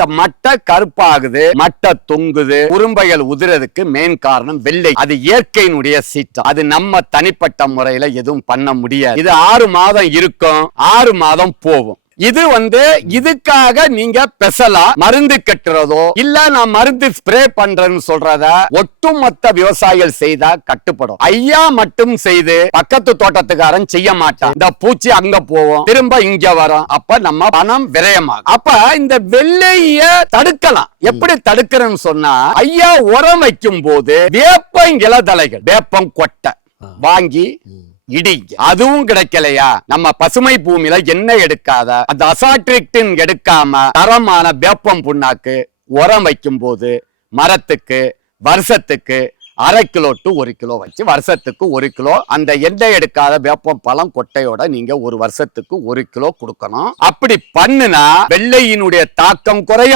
இந்த மட்டை கருப்பாகுது மட்டை தொங்குது உரும்பைகள் உதிரதுக்கு மெயின் காரணம் வெள்ளை. அது இயற்கையினுடைய சீற்றம். அது நம்ம தனிப்பட்ட முறையில எதுவும் பண்ண முடியாது. இது ஆறு மாதம் இருக்கும் ஆறு மாதம் போகும். இது வந்து இதுக்காக நீங்க பெசலா மருந்து கட்டுறதோ இல்ல நான் மருந்து ஸ்ப்ரே பண்றேன்னு சொல்றத ஒட்டுமொத்த விவசாயிகள் செய்தா கட்டுப்படும். ஐயா மட்டும் செய்து பக்கத்து தோட்டத்துக்காரன் செய்ய மாட்டான். இந்த பூச்சி அங்க போவோம் திரும்ப இங்க வரும். அப்ப நம்ம பணம் விரயமாகும். அப்ப இந்த வெள்ளைய தடுக்கலாம். எப்படி தடுக்கிறேன்னு சொன்னா ஐயா உரம் வைக்கும் போது வேப்பம் இலதலைகள் வேப்பம் கொட்டை வாங்கி இடி. அதுவும் கிடைக்கலையா? நம்ம பசுமை பூமியில என்ன எடுக்காத? அந்த அசாட்ரிக்டின் எடுக்காம தரமான வேப்பம் புண்ணாக்கு உரம் வைக்கும் போது மரத்துக்கு வருஷத்துக்கு அரை கிலோ டு ஒரு கிலோ வச்சு வருஷத்துக்கு ஒரு கிலோ அந்த எண்ணெய் எடுக்காத வேப்பம் பழம் கொட்டையோட நீங்க ஒரு வருஷத்துக்கு ஒரு கிலோ கொடுக்கணும். அப்படி பண்ணுனா வெள்ளையினுடைய தாக்கம் குறைய